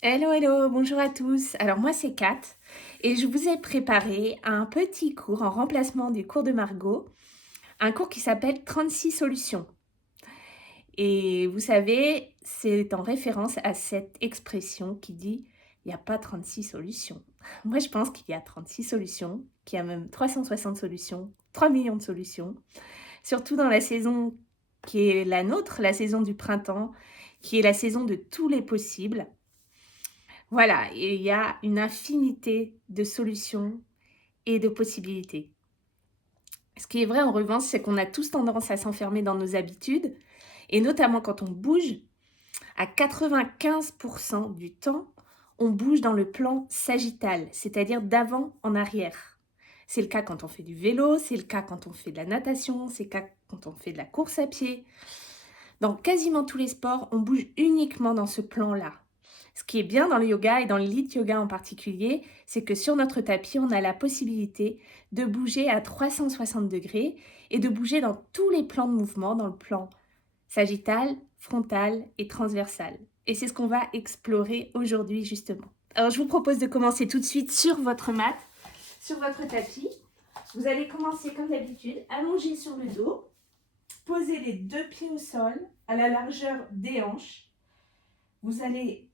Hello, hello, bonjour à tous. Alors moi c'est Kat et je vous ai préparé un petit cours en remplacement du cours de Margot, un cours qui s'appelle 36 solutions. Et vous savez, c'est en référence à cette expression qui dit il n'y a pas 36 solutions. Moi je pense qu'il y a 36 solutions, qu'il y a même 360 solutions, 3 millions de solutions, surtout dans la saison qui est la nôtre, la saison du printemps, qui est la saison de tous les possibles. Voilà, et il y a une infinité de solutions et de possibilités. Ce qui est vrai en revanche, c'est qu'on a tous tendance à s'enfermer dans nos habitudes, et notamment quand on bouge, à 95% du temps, on bouge dans le plan sagittal, c'est-à-dire d'avant en arrière. C'est le cas quand on fait du vélo, c'est le cas quand on fait de la natation, c'est le cas quand on fait de la course à pied. Dans quasiment tous les sports, on bouge uniquement dans ce plan-là. Ce qui est bien dans le yoga et dans le lead yoga en particulier, c'est que sur notre tapis, on a la possibilité de bouger à 360 degrés et de bouger dans tous les plans de mouvement, dans le plan sagittal, frontal et transversal. Et c'est ce qu'on va explorer aujourd'hui justement. Alors je vous propose de commencer tout de suite sur votre mat, sur votre tapis. Vous allez commencer comme d'habitude, allongé sur le dos. Posez les deux pieds au sol à la largeur des hanches. Vous allez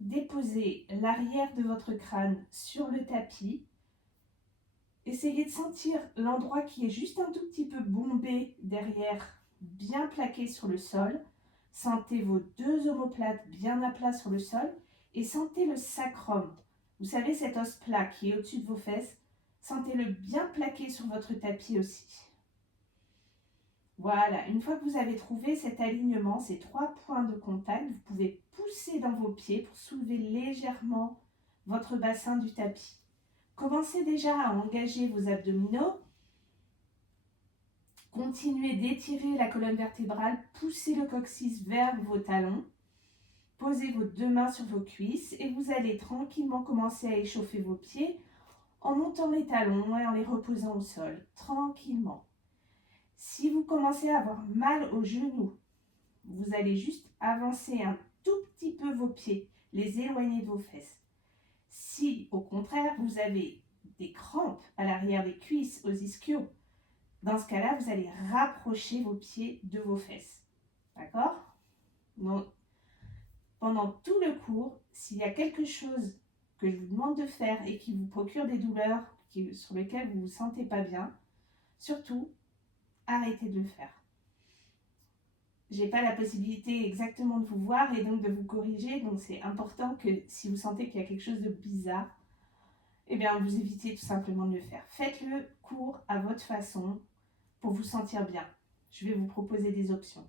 déposer l'arrière de votre crâne sur le tapis. Essayez de sentir l'endroit qui est juste un tout petit peu bombé derrière, bien plaqué sur le sol. Sentez vos deux omoplates bien à plat sur le sol et sentez le sacrum. Vous savez, cet os plat qui est au-dessus de vos fesses, sentez-le bien plaqué sur votre tapis aussi. Voilà, une fois que vous avez trouvé cet alignement, ces trois points de contact, vous pouvez pousser dans vos pieds pour soulever légèrement votre bassin du tapis. Commencez déjà à engager vos abdominaux. Continuez d'étirer la colonne vertébrale, poussez le coccyx vers vos talons. Posez vos deux mains sur vos cuisses et vous allez tranquillement commencer à échauffer vos pieds en montant les talons et en les reposant au sol, tranquillement. Si vous commencez à avoir mal aux genoux, vous allez juste avancer un tout petit peu vos pieds, les éloigner de vos fesses. Si, au contraire, vous avez des crampes à l'arrière des cuisses, aux ischios, dans ce cas-là, vous allez rapprocher vos pieds de vos fesses. D'accord? Donc, pendant tout le cours, s'il y a quelque chose que je vous demande de faire et qui vous procure des douleurs sur lesquelles vous ne vous sentez pas bien, surtout, arrêtez de le faire. Je n'ai pas la possibilité exactement de vous voir et donc de vous corriger, donc c'est important que si vous sentez qu'il y a quelque chose de bizarre, eh bien vous évitez tout simplement de le faire. Faites-le court à votre façon pour vous sentir bien. Je vais vous proposer des options.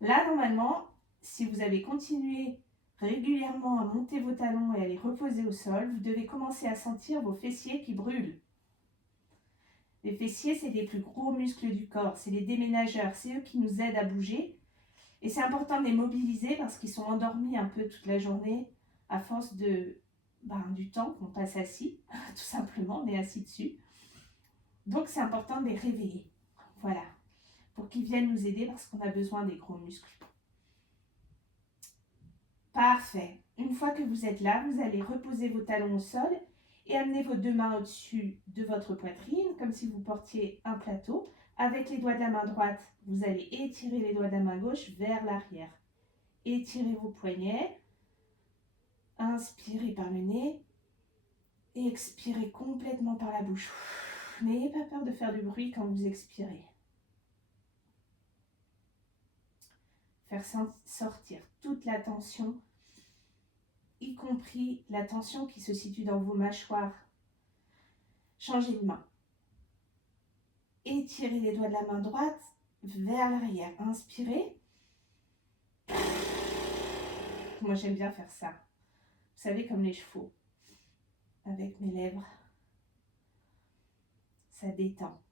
Là, normalement, si vous avez continué régulièrement à monter vos talons et à les reposer au sol, vous devez commencer à sentir vos fessiers qui brûlent. Les fessiers, c'est les plus gros muscles du corps, c'est les déménageurs, c'est eux qui nous aident à bouger. Et c'est important de les mobiliser parce qu'ils sont endormis un peu toute la journée à force du temps qu'on passe assis, tout simplement, on est assis dessus. Donc c'est important de les réveiller, voilà, pour qu'ils viennent nous aider parce qu'on a besoin des gros muscles. Parfait. Une fois que vous êtes là, vous allez reposer vos talons au sol et amener vos deux mains au-dessus de votre poitrine, comme si vous portiez un plateau. Avec les doigts de la main droite, vous allez étirer les doigts de la main gauche vers l'arrière. Étirez vos poignets. Inspirez par le nez et expirez complètement par la bouche. N'ayez pas peur de faire du bruit quand vous expirez. Faire sortir toute la tension, y compris la tension qui se situe dans vos mâchoires. Changez de main. Étirez les doigts de la main droite vers l'arrière. Inspirez. Moi, j'aime bien faire ça. Vous savez, comme les chevaux. Avec mes lèvres. Ça détend.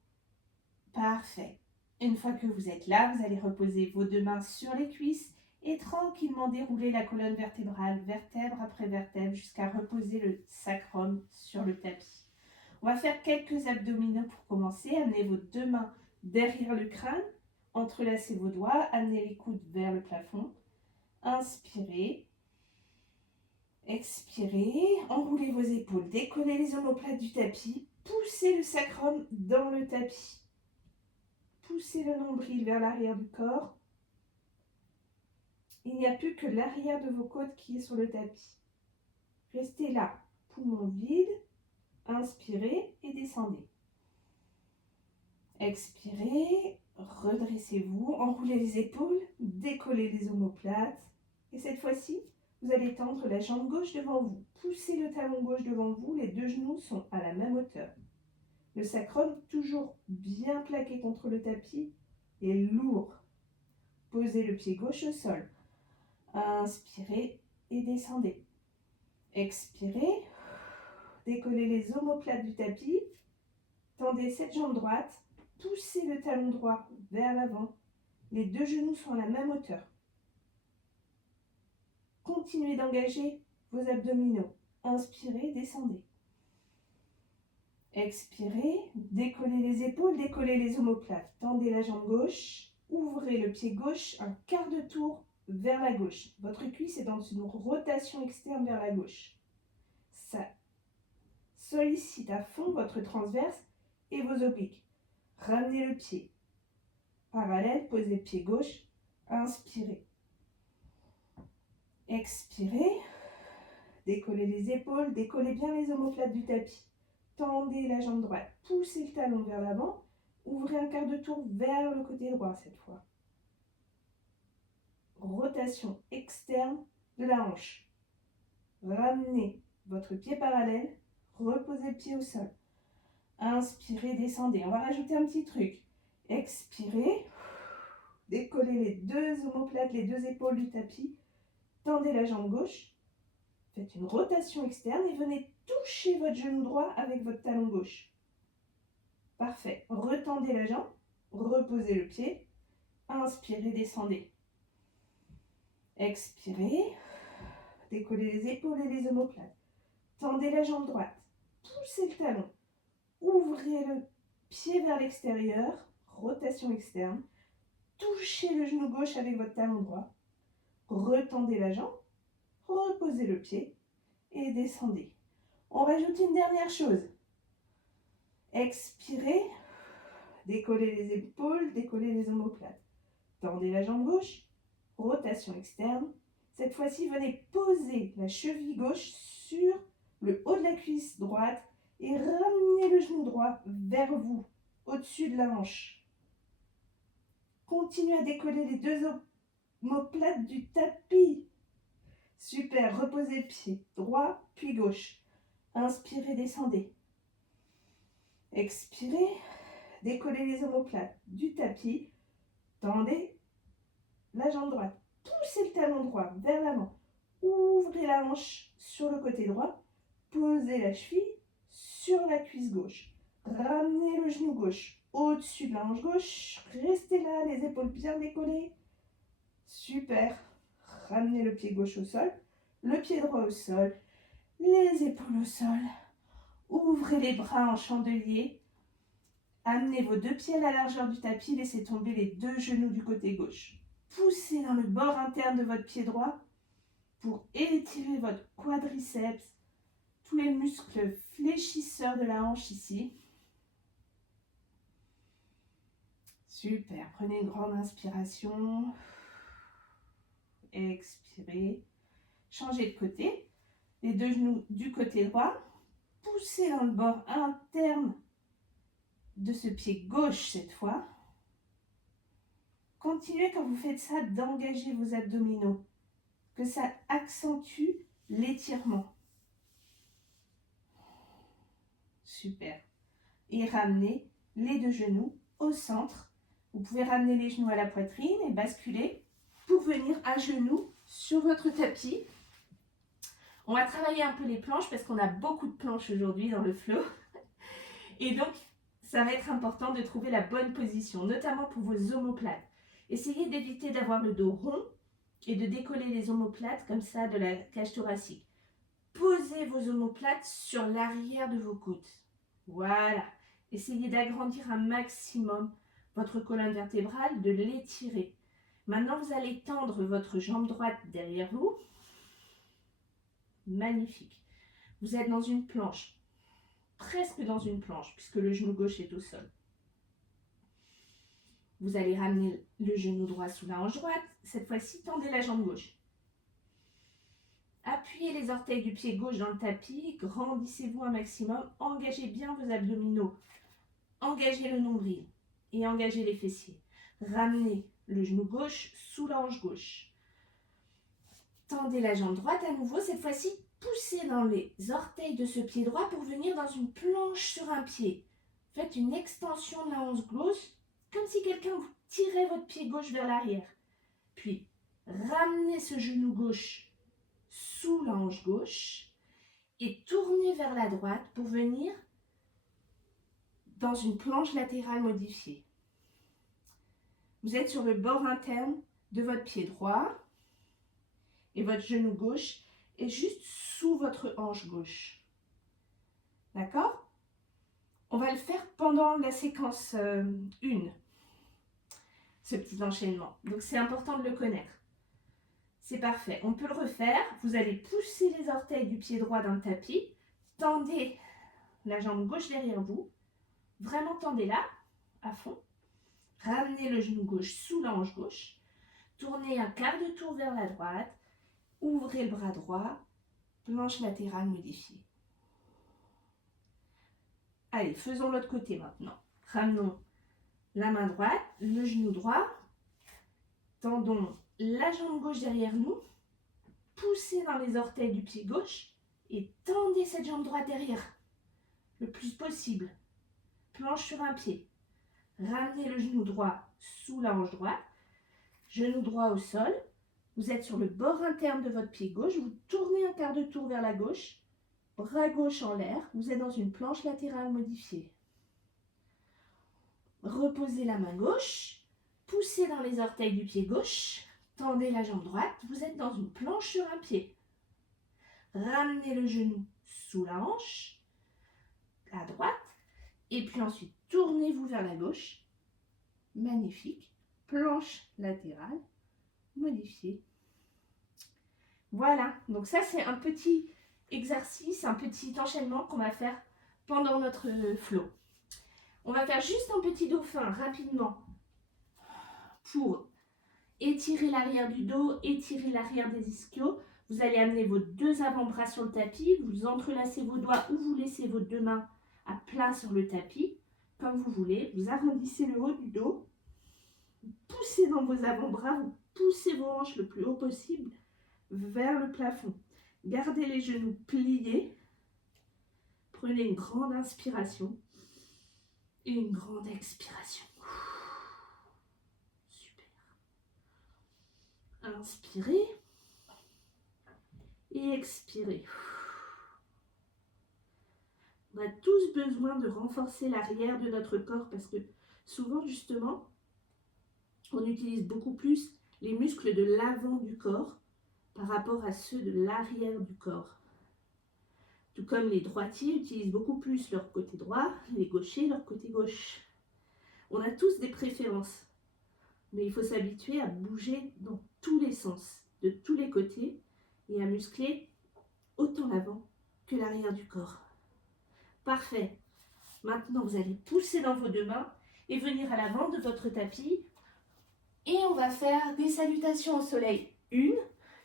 Parfait. Une fois que vous êtes là, vous allez reposer vos deux mains sur les cuisses et tranquillement dérouler la colonne vertébrale, vertèbre après vertèbre, jusqu'à reposer le sacrum sur le tapis. On va faire quelques abdominaux pour commencer. Amenez vos deux mains derrière le crâne, entrelacez vos doigts, amenez les coudes vers le plafond. Inspirez. Expirez, enroulez vos épaules, décollez les omoplates du tapis, poussez le sacrum dans le tapis. Poussez le nombril vers l'arrière du corps. Il n'y a plus que l'arrière de vos côtes qui est sur le tapis. Restez là, poumon vide. Inspirez et descendez. Expirez, redressez-vous, enroulez les épaules, décollez les omoplates. Et cette fois-ci, vous allez tendre la jambe gauche devant vous. Poussez le talon gauche devant vous, les deux genoux sont à la même hauteur. Le sacrum toujours bien plaqué contre le tapis et lourd. Posez le pied gauche au sol. Inspirez et descendez. Expirez, décollez les omoplates du tapis. Tendez cette jambe droite, poussez le talon droit vers l'avant. Les deux genoux sont à la même hauteur. Continuez d'engager vos abdominaux. Inspirez, descendez. Expirez, décollez les épaules, décollez les omoplates. Tendez la jambe gauche, ouvrez le pied gauche un quart de tour vers la gauche. Votre cuisse est dans une rotation externe vers la gauche. Ça sollicite à fond votre transverse et vos obliques. Ramenez le pied parallèle, posez le pied gauche, inspirez. Expirez, décollez les épaules, décollez bien les omoplates du tapis. Tendez la jambe droite, poussez le talon vers l'avant, ouvrez un quart de tour vers le côté droit cette fois. Rotation externe de la hanche. Ramenez votre pied parallèle, reposez le pied au sol. Inspirez, descendez. On va rajouter un petit truc. Expirez, décollez les deux omoplates, les deux épaules du tapis. Tendez la jambe gauche. Faites une rotation externe et venez toucher votre genou droit avec votre talon gauche. Parfait. Retendez la jambe, reposez le pied. Inspirez, descendez. Expirez, décollez les épaules et les omoplates. Tendez la jambe droite, poussez le talon. Ouvrez le pied vers l'extérieur, rotation externe. Touchez le genou gauche avec votre talon droit. Retendez la jambe, reposez le pied et descendez. On rajoute une dernière chose. Expirez, décollez les épaules, décollez les omoplates. Tendez la jambe gauche, rotation externe. Cette fois-ci, venez poser la cheville gauche sur le haut de la cuisse droite et ramenez le genou droit vers vous, au-dessus de la hanche. Continuez à décoller les deux omoplates du tapis. Super, reposez le pied droit puis gauche. Inspirez, descendez. Expirez, décollez les omoplates du tapis. Tendez la jambe droite. Poussez le talon droit vers l'avant. Ouvrez la hanche sur le côté droit. Posez la cheville sur la cuisse gauche. Ramenez le genou gauche au-dessus de la hanche gauche. Restez là, les épaules bien décollées. Super. Ramenez le pied gauche au sol, le pied droit au sol, les épaules au sol. Ouvrez les bras en chandelier. Amenez vos deux pieds à la largeur du tapis. Laissez tomber les deux genoux du côté gauche. Poussez dans le bord interne de votre pied droit pour étirer votre quadriceps, tous les muscles fléchisseurs de la hanche ici. Super, prenez une grande inspiration. Expirez. Changez de côté. Les deux genoux du côté droit. Poussez dans le bord interne de ce pied gauche cette fois. Continuez quand vous faites ça d'engager vos abdominaux, que ça accentue l'étirement. Super. Et ramenez les deux genoux au centre. Vous pouvez ramener les genoux à la poitrine et basculer pour venir à genoux sur votre tapis. On va travailler un peu les planches parce qu'on a beaucoup de planches aujourd'hui dans le flow. Et donc, ça va être important de trouver la bonne position, notamment pour vos omoplates. Essayez d'éviter d'avoir le dos rond et de décoller les omoplates comme ça de la cage thoracique. Posez vos omoplates sur l'arrière de vos côtes. Voilà. Essayez d'agrandir un maximum votre colonne vertébrale, de l'étirer. Maintenant, vous allez tendre votre jambe droite derrière vous. Magnifique. Vous êtes dans une planche, presque dans une planche, puisque le genou gauche est au sol. Vous allez ramener le genou droit sous la hanche droite. Cette fois-ci, tendez la jambe gauche. Appuyez les orteils du pied gauche dans le tapis. Grandissez-vous un maximum. Engagez bien vos abdominaux. Engagez le nombril et engagez les fessiers. Ramenez le genou gauche sous la hanche gauche. Tendez la jambe droite à nouveau. Cette fois-ci, poussez dans les orteils de ce pied droit pour venir dans une planche sur un pied. Faites une extension de la hanche gauche, comme si quelqu'un vous tirait votre pied gauche vers l'arrière. Puis, ramenez ce genou gauche sous la hanche gauche et tournez vers la droite pour venir dans une planche latérale modifiée. Vous êtes sur le bord interne de votre pied droit et votre genou gauche est juste sous votre hanche gauche. D'accord? On va le faire pendant la séquence 1, ce petit enchaînement. Donc c'est important de le connaître. C'est parfait. On peut le refaire. Vous allez pousser les orteils du pied droit dans le tapis. Tendez la jambe gauche derrière vous. Vraiment tendez-la à fond. Ramenez le genou gauche sous la hanche gauche. Tournez un quart de tour vers la droite. Ouvrez le bras droit. Planche latérale modifiée. Allez, faisons l'autre côté maintenant. Ramenons la main droite, le genou droit. Tendons la jambe gauche derrière nous. Poussez dans les orteils du pied gauche et tendez cette jambe droite derrière le plus possible. Planche sur un pied. Ramenez le genou droit sous la hanche droite. Genou droit au sol. Vous êtes sur le bord interne de votre pied gauche. Vous tournez un quart de tour vers la gauche. Bras gauche en l'air. Vous êtes dans une planche latérale modifiée. Reposez la main gauche. Poussez dans les orteils du pied gauche. Tendez la jambe droite. Vous êtes dans une planche sur un pied. Ramenez le genou sous la hanche. À droite. Et puis ensuite, tournez-vous vers la gauche. Magnifique. Planche latérale modifiée. Voilà. Donc ça, c'est un petit exercice, un petit enchaînement qu'on va faire pendant notre flow. On va faire juste un petit dauphin rapidement pour étirer l'arrière du dos, étirer l'arrière des ischios. Vous allez amener vos deux avant-bras sur le tapis, vous entrelacez vos doigts ou vous laissez vos deux mains à plat sur le tapis, comme vous voulez. Vous arrondissez le haut du dos, vous poussez dans vos avant-bras, vous poussez vos hanches le plus haut possible vers le plafond. Gardez les genoux pliés. Prenez une grande inspiration et une grande expiration. Super. Inspirez et expirez. On a tous besoin de renforcer l'arrière de notre corps parce que souvent, justement, on utilise beaucoup plus les muscles de l'avant du corps par rapport à ceux de l'arrière du corps. Tout comme les droitiers utilisent beaucoup plus leur côté droit, les gauchers leur côté gauche. On a tous des préférences, mais il faut s'habituer à bouger dans tous les sens, de tous les côtés, et à muscler autant l'avant que l'arrière du corps. Parfait. Maintenant, vous allez pousser dans vos deux mains et venir à l'avant de votre tapis. Et on va faire des salutations au soleil 1,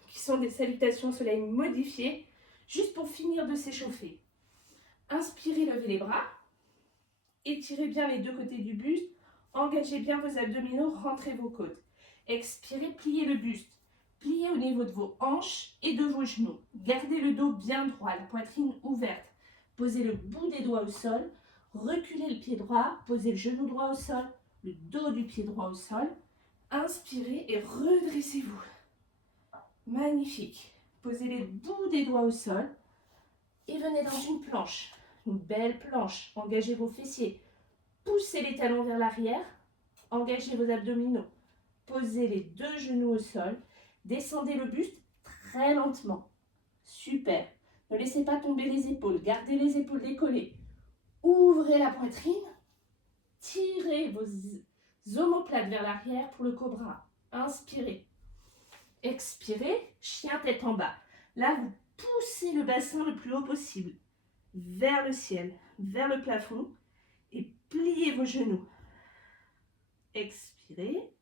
qui sont des salutations au soleil modifiées, juste pour finir de s'échauffer. Inspirez, levez les bras. Étirez bien les deux côtés du buste. Engagez bien vos abdominaux, rentrez vos côtes. Expirez, pliez le buste. Pliez au niveau de vos hanches et de vos genoux. Gardez le dos bien droit, la poitrine ouverte. Posez le bout des doigts au sol. Reculez le pied droit. Posez le genou droit au sol. Le dos du pied droit au sol. Inspirez et redressez-vous. Magnifique. Posez les bouts des doigts au sol. Et venez dans une planche. Une belle planche. Engagez vos fessiers. Poussez les talons vers l'arrière. Engagez vos abdominaux. Posez les deux genoux au sol. Descendez le buste très lentement. Super. Ne laissez pas tomber les épaules. Gardez les épaules décollées. Ouvrez la poitrine. Tirez vos omoplates vers l'arrière pour le cobra. Inspirez. Expirez. Chien tête en bas. Là, vous Poussez le bassin le plus haut possible, vers le ciel, vers le plafond, et pliez vos genoux. Expirez.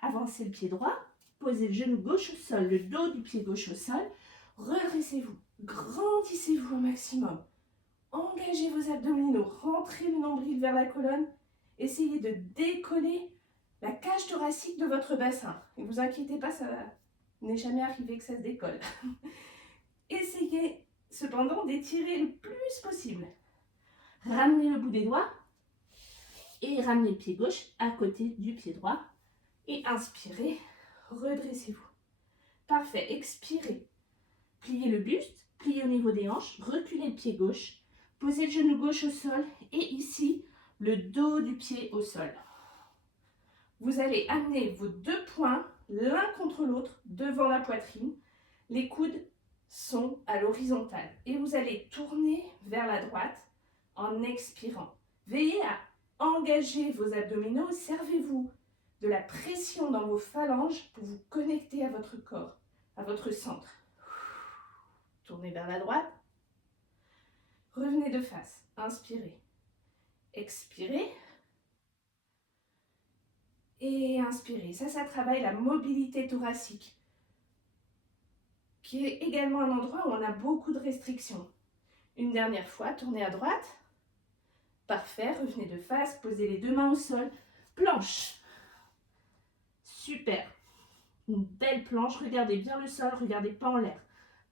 Avancez le pied droit, posez le genou gauche au sol, le dos du pied gauche au sol. Redressez-vous, grandissez-vous au maximum. Engagez vos abdominaux, rentrez le nombril vers la colonne. Essayez de décoller la cage thoracique de votre bassin. Ne vous inquiétez pas, ça n'est jamais arrivé que ça se décolle. Essayez cependant d'étirer le plus possible. Ramenez le bout des doigts et ramenez le pied gauche à côté du pied droit. Et inspirez, redressez-vous. Parfait, expirez. Pliez le buste, pliez au niveau des hanches, reculez le pied gauche, posez le genou gauche au sol et ici, le dos du pied au sol. Vous allez amener vos deux poings l'un contre l'autre devant la poitrine. Les coudes sont à l'horizontale et vous allez tourner vers la droite en expirant. Veillez à engager vos abdominaux, servez-vous de la pression dans vos phalanges pour vous connecter à votre corps, à votre centre. Tournez vers la droite. Revenez de face. Inspirez. Expirez. Et inspirez. Ça travaille la mobilité thoracique, qui est également un endroit où on a beaucoup de restrictions. Une dernière fois, tournez à droite. Parfait. Revenez de face. Posez les deux mains au sol. Planche. Super. Une belle planche. Regardez bien le sol. Regardez pas en l'air.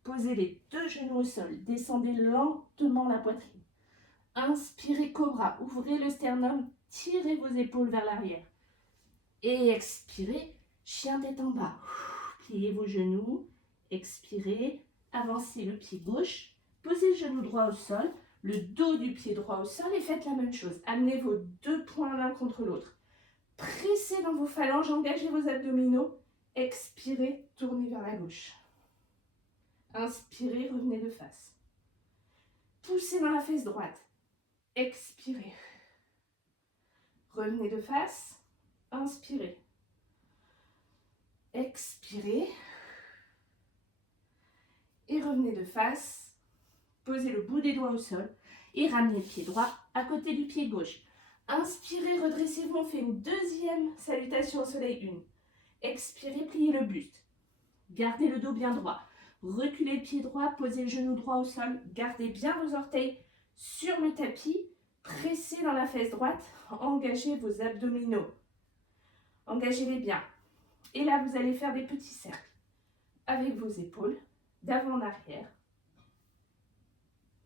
Posez les deux genoux au sol. Descendez lentement la poitrine. Inspirez cobra. Ouvrez le sternum. Tirez vos épaules vers l'arrière. Et expirez. Chien tête en bas. Pliez vos genoux. Expirez. Avancez le pied gauche. Posez le genou droit au sol. Le dos du pied droit au sol. Et faites la même chose. Amenez vos deux poings l'un contre l'autre. Pressez dans vos phalanges, engagez vos abdominaux. Expirez, tournez vers la gauche. Inspirez, revenez de face. Poussez dans la fesse droite. Expirez. Revenez de face. Inspirez. Expirez. Et revenez de face. Posez le bout des doigts au sol et ramenez le pied droit à côté du pied gauche. Inspirez, redressez-vous, on fait une deuxième salutation au soleil 1. Expirez, pliez le buste. Gardez le dos bien droit. Reculez le pied droit, posez le genou droit au sol. Gardez bien vos orteils sur le tapis. Pressez dans la fesse droite. Engagez vos abdominaux. Engagez-les bien. Et là, vous allez faire des petits cercles avec vos épaules, d'avant en arrière.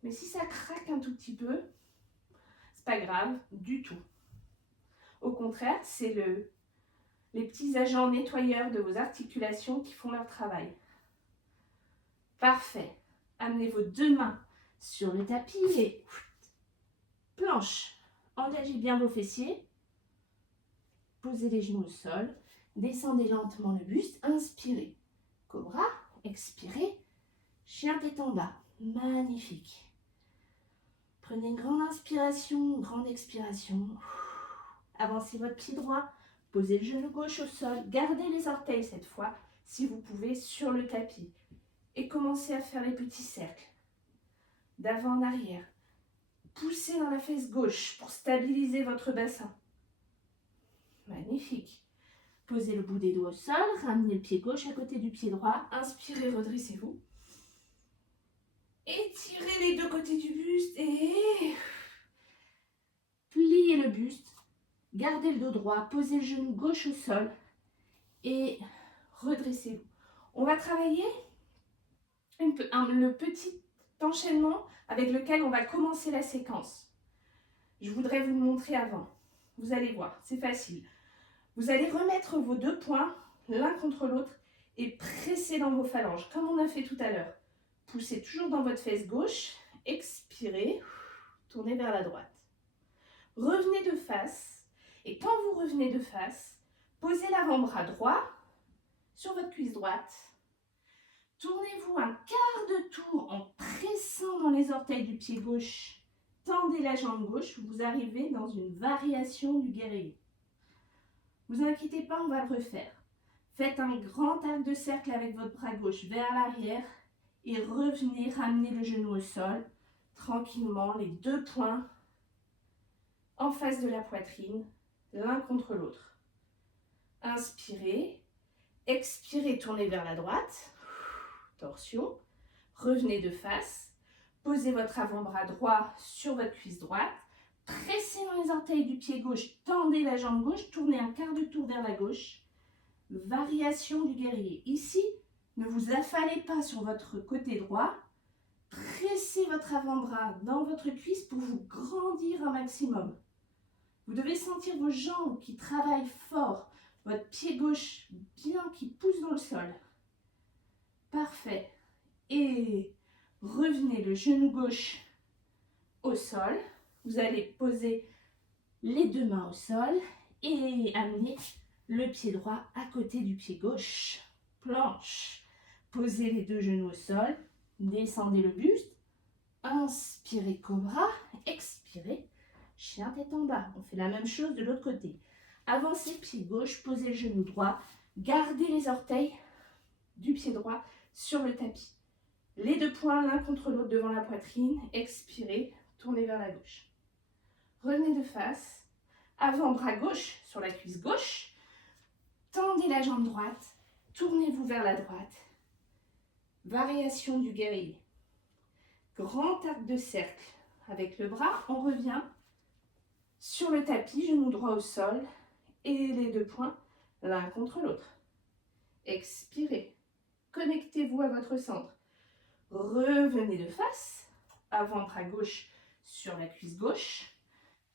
Mais si ça craque un tout petit peu, c'est pas grave du tout. Au contraire, c'est les petits agents nettoyeurs de vos articulations qui font leur travail. Parfait. Amenez vos deux mains sur le tapis et planche. Engagez bien vos fessiers. Posez les genoux au sol. Descendez lentement le buste. Inspirez. Cobra. Expirez. Chien tête en bas. Magnifique. Prenez une grande inspiration, une grande expiration. Avancez votre pied droit. Posez le genou gauche au sol. Gardez les orteils cette fois, si vous pouvez, sur le tapis. Et commencez à faire les petits cercles. D'avant en arrière. Poussez dans la fesse gauche pour stabiliser votre bassin. Magnifique. Posez le bout des doigts au sol. Ramenez le pied gauche à côté du pied droit. Inspirez, redressez-vous. Étirez les deux côtés du buste et pliez le buste. Gardez le dos droit, posez le genou gauche au sol et redressez-vous. On va travailler le petit enchaînement avec lequel on va commencer la séquence. Je voudrais vous le montrer avant. Vous allez voir, c'est facile. Vous allez remettre vos deux poings l'un contre l'autre et presser dans vos phalanges, comme on a fait tout à l'heure. Poussez toujours dans votre fesse gauche, expirez, tournez vers la droite. Revenez de face, et quand vous revenez de face, posez l'avant-bras droit sur votre cuisse droite. Tournez-vous un quart de tour en pressant dans les orteils du pied gauche. Tendez la jambe gauche, vous arrivez dans une variation du guerrier. Ne vous inquiétez pas, on va le refaire. Faites un grand arc de cercle avec votre bras gauche vers l'arrière Et revenez, ramenez le genou au sol, tranquillement, les deux poings en face de la poitrine, l'un contre l'autre. Inspirez, expirez, tournez vers la droite, torsion, revenez de face, posez votre avant-bras droit sur votre cuisse droite, pressez dans les orteils du pied gauche, tendez la jambe gauche, tournez un quart de tour vers la gauche, variation du guerrier. Ici, ne vous affalez pas sur votre côté droit, pressez votre avant-bras dans votre cuisse pour vous grandir un maximum. Vous devez sentir vos jambes qui travaillent fort, votre pied gauche bien qui pousse dans le sol. Parfait. Et revenez le genou gauche au sol. Vous allez poser les deux mains au sol et amener le pied droit à côté du pied gauche. Planche. Posez les deux genoux au sol. Descendez le buste. Inspirez cobra. Expirez. Chien tête en bas. On fait la même chose de l'autre côté. Avancez pied gauche. Posez le genou droit. Gardez les orteils du pied droit sur le tapis. Les deux poings l'un contre l'autre devant la poitrine. Expirez. Tournez vers la gauche. Revenez de face. Avant-bras gauche sur la cuisse gauche. Tendez la jambe droite. Tournez-vous vers la droite. Variation du guerrier. Grand arc de cercle. Avec le bras, on revient sur le tapis, genou droit au sol. Et les deux poings l'un contre l'autre. Expirez. Connectez-vous à votre centre. Revenez de face. Avant-bras gauche sur la cuisse gauche.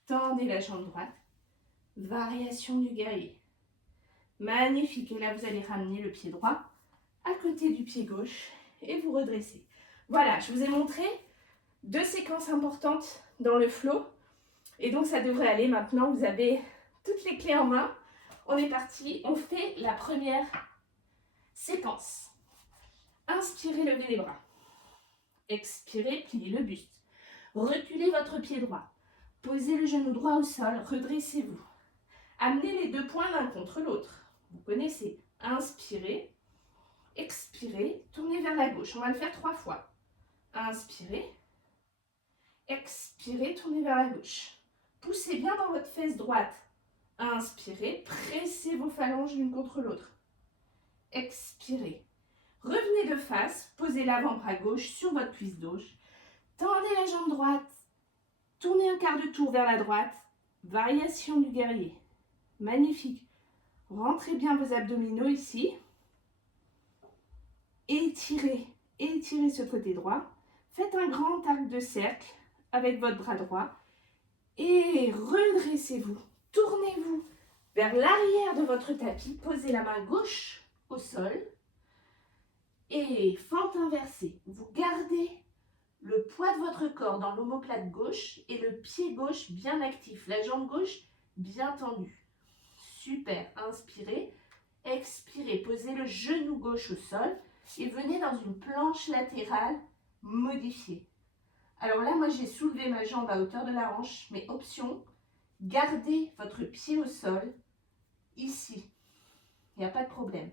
Tendez la jambe droite. Variation du guerrier. Magnifique. Et là, vous allez ramener le pied droit à côté du pied gauche et vous redressez. Voilà, je vous ai montré 2 séquences importantes dans le flow. Et donc, ça devrait aller maintenant. Vous avez toutes les clés en main. On est parti. On fait la première séquence. Inspirez, levez les bras. Expirez, pliez le buste. Reculez votre pied droit. Posez le genou droit au sol. Redressez-vous. Amenez les deux poings l'un contre l'autre. Vous connaissez. Inspirez. Expirez. Tournez vers la gauche. On va le faire 3 fois. Inspirez. Expirez. Tournez vers la gauche. Poussez bien dans votre fesse droite. Inspirez. Pressez vos phalanges l'une contre l'autre. Expirez. Revenez de face. Posez l'avant-bras gauche sur votre cuisse gauche. Tendez la jambe droite. Tournez un quart de tour vers la droite. Variation du guerrier. Magnifique. Rentrez bien vos abdominaux ici. Étirez. Étirez ce côté droit. Faites un grand arc de cercle avec votre bras droit. Et redressez-vous. Tournez-vous vers l'arrière de votre tapis. Posez la main gauche au sol. Et fente inversée. Vous gardez le poids de votre corps dans l'omoplate gauche et le pied gauche bien actif. La jambe gauche bien tendue. Super. Inspirez. Expirez. Posez le genou gauche au sol et venez dans une planche latérale modifiée. Alors là, moi, j'ai soulevé ma jambe à hauteur de la hanche, mais option, gardez votre pied au sol ici. Il n'y a pas de problème.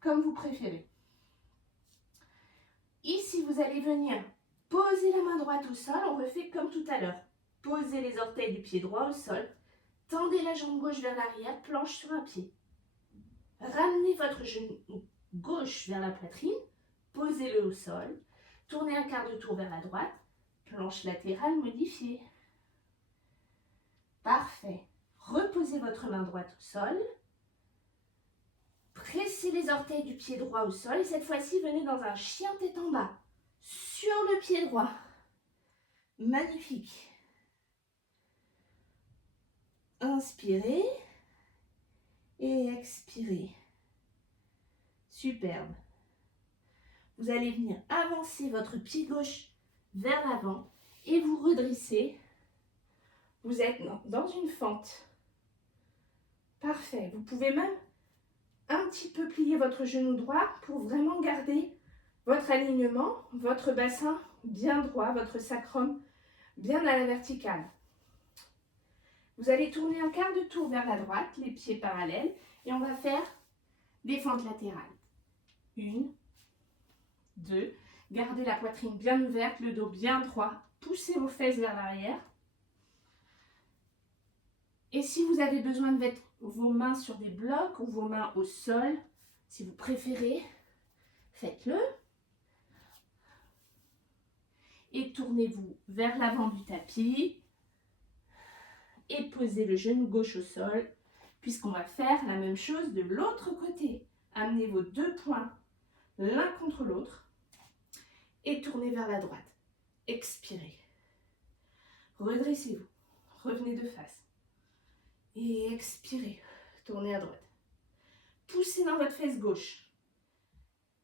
Comme vous préférez. Ici, vous allez venir poser la main droite au sol. On refait comme tout à l'heure. Posez les orteils du pied droit au sol. Tendez la jambe gauche vers l'arrière, planche sur un pied. Ramenez votre genou gauche vers la poitrine. Posez-le au sol. Tournez un quart de tour vers la droite. Planche latérale modifiée. Parfait. Reposez votre main droite au sol. Pressez les orteils du pied droit au sol. Et cette fois-ci, venez dans un chien tête en bas. Sur le pied droit. Magnifique. Inspirez. Et expirez. Superbe. Vous allez venir avancer votre pied gauche vers l'avant et vous redressez. Vous êtes dans une fente. Parfait. Vous pouvez même un petit peu plier votre genou droit pour vraiment garder votre alignement, votre bassin bien droit, votre sacrum bien à la verticale. Vous allez tourner un quart de tour vers la droite, les pieds parallèles, et on va faire des fentes latérales. 1, 2, Gardez la poitrine bien ouverte, le dos bien droit. Poussez vos fesses vers l'arrière. Et si vous avez besoin de mettre vos mains sur des blocs ou vos mains au sol, si vous préférez, faites-le. Et tournez-vous vers l'avant du tapis. Et posez le genou gauche au sol, puisqu'on va faire la même chose de l'autre côté. Amenez vos deux poings l'un contre l'autre et tournez vers la droite. Expirez. Redressez-vous. Revenez de face. Et expirez. Tournez à droite. Poussez dans votre fesse gauche.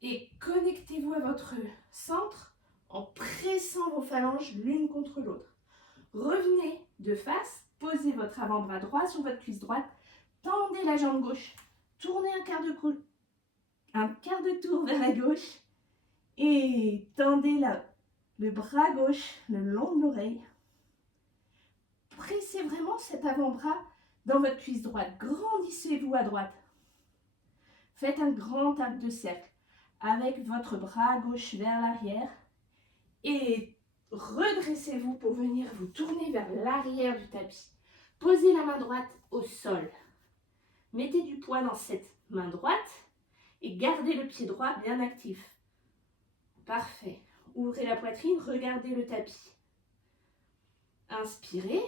Et connectez-vous à votre centre en pressant vos phalanges l'une contre l'autre. Revenez de face. Posez votre avant-bras droit sur votre cuisse droite. Tendez la jambe gauche. Tournez un quart de tour vers la gauche. Et tendez le bras gauche le long de l'oreille. Pressez vraiment cet avant-bras dans votre cuisse droite. Grandissez-vous à droite. Faites un grand arc de cercle avec votre bras gauche vers l'arrière. Et redressez-vous pour venir vous tourner vers l'arrière du tapis. Posez la main droite au sol. Mettez du poids dans cette main droite et gardez le pied droit bien actif. Parfait. Ouvrez la poitrine, regardez le tapis. Inspirez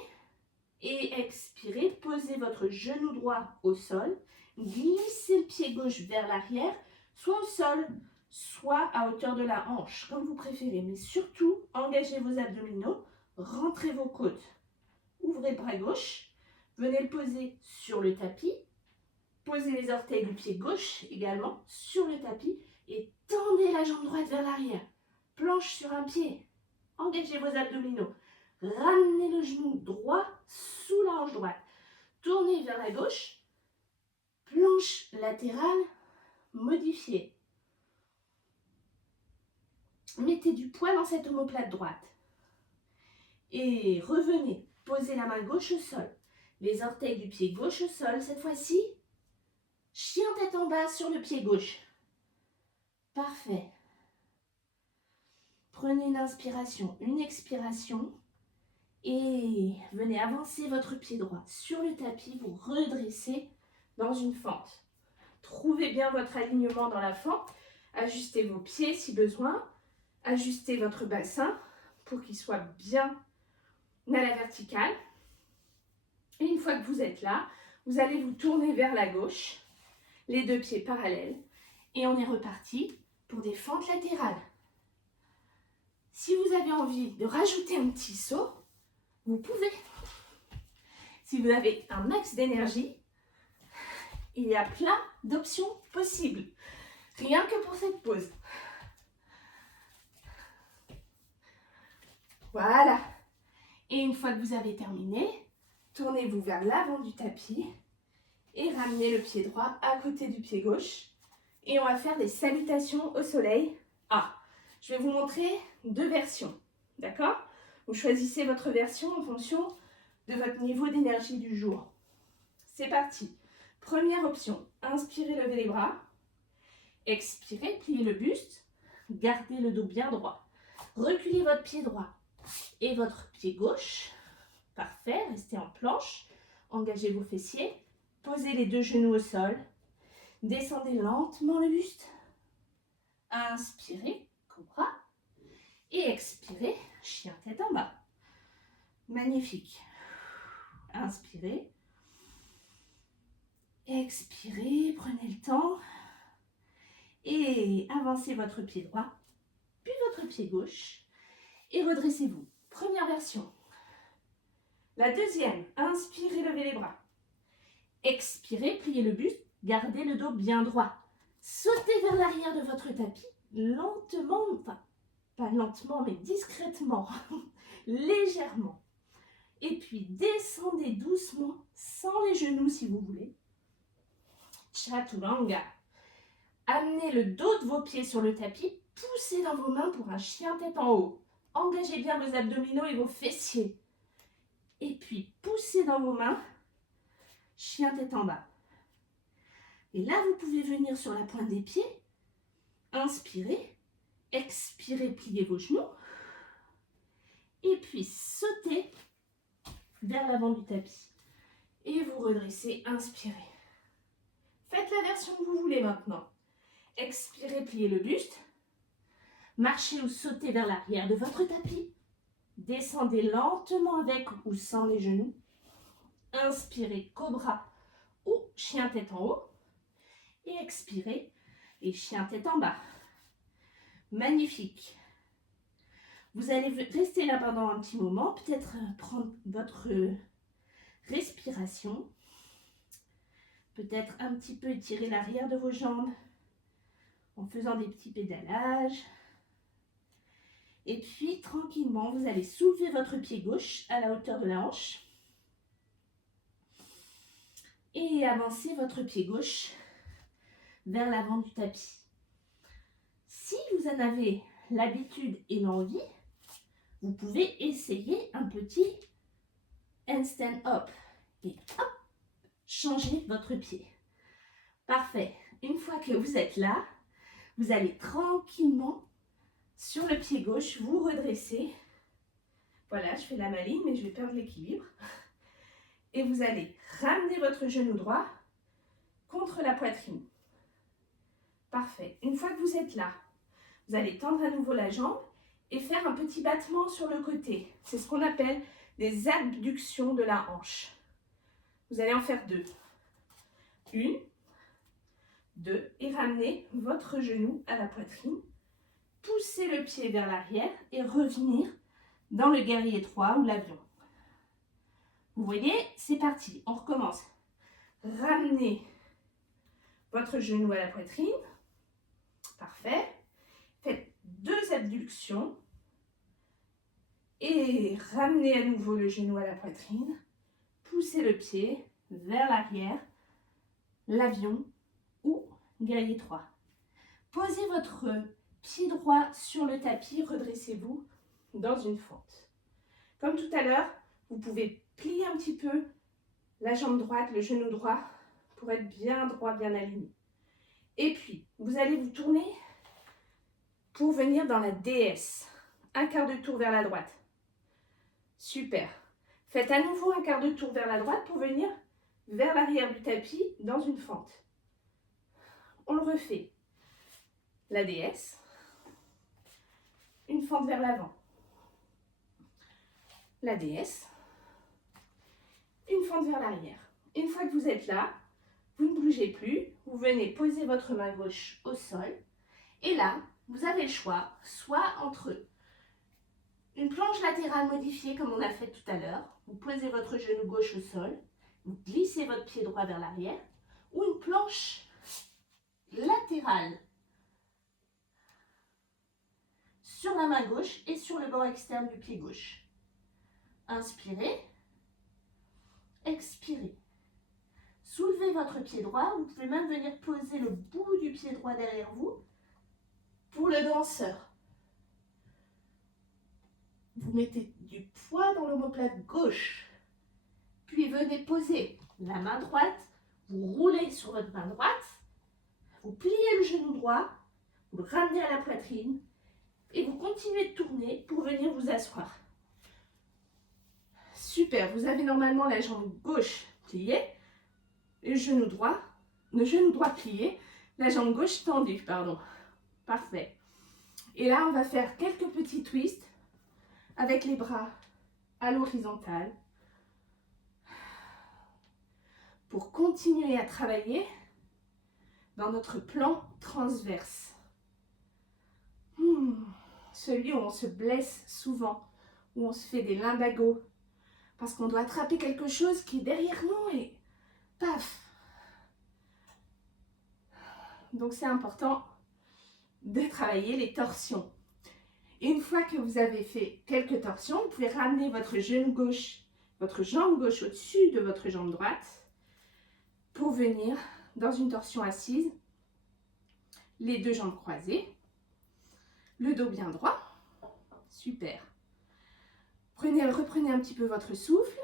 et expirez. Posez votre genou droit au sol. Glissez le pied gauche vers l'arrière, soit au sol, soit à hauteur de la hanche, comme vous préférez. Mais surtout, engagez vos abdominaux, rentrez vos côtes. Ouvrez le bras gauche, venez le poser sur le tapis. Posez les orteils du pied gauche également sur le tapis et tendez la jambe droite vers l'arrière. Planche sur un pied. Engagez vos abdominaux. Ramenez le genou droit sous la hanche droite. Tournez vers la gauche. Planche latérale modifiée. Mettez du poids dans cette omoplate droite. Et revenez. Posez la main gauche au sol. Les orteils du pied gauche au sol. Cette fois-ci, chien tête en bas sur le pied gauche. Parfait. Prenez une inspiration, une expiration. Et venez avancer votre pied droit sur le tapis. Vous redressez dans une fente. Trouvez bien votre alignement dans la fente. Ajustez vos pieds si besoin. Ajustez votre bassin pour qu'il soit bien à la verticale. Et une fois que vous êtes là, vous allez vous tourner vers la gauche, les deux pieds parallèles. Et on est reparti pour des fentes latérales. Si vous avez envie de rajouter un petit saut, vous pouvez. Si vous avez un max d'énergie, il y a plein d'options possibles. Rien que pour cette pause. Voilà. Et une fois que vous avez terminé, tournez-vous vers l'avant du tapis et ramenez le pied droit à côté du pied gauche. Et on va faire des salutations au soleil. Je vais vous montrer deux versions. D'accord? Vous choisissez votre version en fonction de votre niveau d'énergie du jour. C'est parti. Première option, inspirez, levez les bras. Expirez, pliez le buste. Gardez le dos bien droit. Reculez votre pied droit et votre pied gauche. Parfait, restez en planche. Engagez vos fessiers. Posez les deux genoux au sol. Descendez lentement le buste. Inspirez, cobra. Et expirez, chien tête en bas. Magnifique. Inspirez. Expirez, prenez le temps. Et avancez votre pied droit, puis votre pied gauche. Et redressez-vous. Première version. La deuxième, inspirez, levez les bras. Expirez, pliez le buste, gardez le dos bien droit. Sautez vers l'arrière de votre tapis, lentement, enfin, pas lentement, mais discrètement, légèrement. Et puis, descendez doucement, sans les genoux si vous voulez. Chaturanga. Amenez le dos de vos pieds sur le tapis, poussez dans vos mains pour un chien tête en haut. Engagez bien vos abdominaux et vos fessiers. Et puis, poussez dans vos mains, chien tête en bas. Et là, vous pouvez venir sur la pointe des pieds. Inspirez Expirez, pliez vos genoux. Et puis sautez vers l'avant du tapis. Et vous redressez, inspirez. Faites la version que vous voulez maintenant. Expirez, pliez le buste. Marchez ou sautez vers l'arrière de votre tapis. Descendez lentement avec ou sans les genoux. Inspirez, cobra ou chien tête en haut. Et expirez, et chien tête en bas. Magnifique. Vous allez rester là pendant un petit moment, peut-être prendre votre respiration. Peut-être un petit peu étirer l'arrière de vos jambes en faisant des petits pédalages. Et puis, tranquillement, vous allez soulever votre pied gauche à la hauteur de la hanche. Et avancer votre pied gauche vers l'avant du tapis. Si vous en avez l'habitude et l'envie, vous pouvez essayer un petit handstand hop. Et hop, changez votre pied. Parfait. Une fois que vous êtes là, vous allez tranquillement sur le pied gauche, vous redresser. Voilà, je fais la maligne, mais je vais perdre l'équilibre. Et vous allez ramener votre genou droit contre la poitrine. Parfait. Une fois que vous êtes là, vous allez tendre à nouveau la jambe et faire un petit battement sur le côté. C'est ce qu'on appelle des abductions de la hanche. Vous allez en faire 2. 1, 2, et ramenez votre genou à la poitrine. Poussez le pied vers l'arrière et revenir dans le guerrier 3 ou l'avion. Vous voyez, c'est parti, on recommence. Ramenez votre genou à la poitrine. Parfait. Faites 2 abductions et ramenez à nouveau le genou à la poitrine. Poussez le pied vers l'arrière, l'avion ou guerrier 3. Posez votre pied droit sur le tapis, redressez-vous dans une fente. Comme tout à l'heure, vous pouvez plier un petit peu la jambe droite, le genou droit, pour être bien droit, bien aligné. Et puis, vous allez vous tourner pour venir dans la déesse. Un quart de tour vers la droite. Super. Faites à nouveau un quart de tour vers la droite pour venir vers l'arrière du tapis dans une fente. On le refait. La déesse. Une fente vers l'avant. La déesse. Une fente vers l'arrière. Une fois que vous êtes là, vous ne bougez plus. Vous venez poser votre main gauche au sol. Et là, vous avez le choix, soit entre une planche latérale modifiée comme on a fait tout à l'heure. Vous posez votre genou gauche au sol. Vous glissez votre pied droit vers l'arrière. Ou une planche latérale sur la main gauche et sur le bord externe du pied gauche. Inspirez. Expirez. Soulevez votre pied droit. Vous pouvez même venir poser le bout du pied droit derrière vous pour le danseur. Vous mettez du poids dans l'omoplate gauche. Puis venez poser la main droite. Vous roulez sur votre main droite. Vous pliez le genou droit. Vous le ramenez à la poitrine. Et vous continuez de tourner pour venir vous asseoir. Super, vous avez normalement la jambe gauche pliée, le genou droit plié, la jambe gauche tendue, pardon. Parfait. Et là, on va faire quelques petits twists avec les bras à l'horizontale pour continuer à travailler dans notre plan transverse. Celui où on se blesse souvent, où on se fait des lumbagos, parce qu'on doit attraper quelque chose qui est derrière nous et paf. Donc c'est important de travailler les torsions. Et une fois que vous avez fait quelques torsions, vous pouvez ramener votre genou gauche, votre jambe gauche au-dessus de votre jambe droite pour venir dans une torsion assise, les 2 jambes croisées, le dos bien droit. Super. Reprenez un petit peu votre souffle.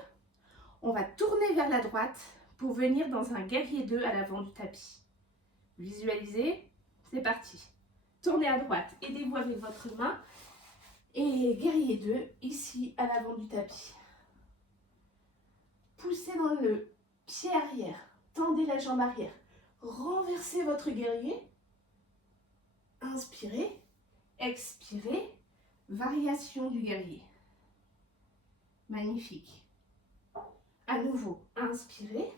On va tourner vers la droite pour venir dans un guerrier 2 à l'avant du tapis. Visualisez, c'est parti. tournez à droite, aidez-vous avec votre main. Et guerrier 2, ici à l'avant du tapis. Poussez dans le pied arrière, tendez la jambe arrière, renversez votre guerrier. Inspirez, expirez, variation du guerrier. Magnifique. À nouveau, inspirez.